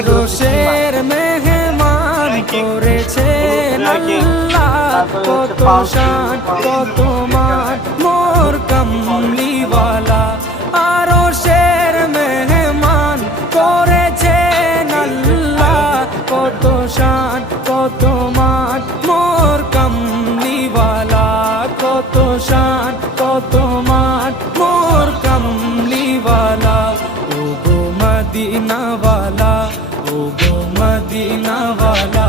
আরশের মেহমান করেছেন আল্লাহ, কত শান কত মান মোর কামলিওয়ালা। আরশের মেহমান করেছেন আল্লাহ, কত শান কত মান মোর কামলিওয়ালা, কত শান কত মান মোর কামলিওয়ালা। ও গো মদিনাওয়ালা, ও গো মদিনাওয়ালা।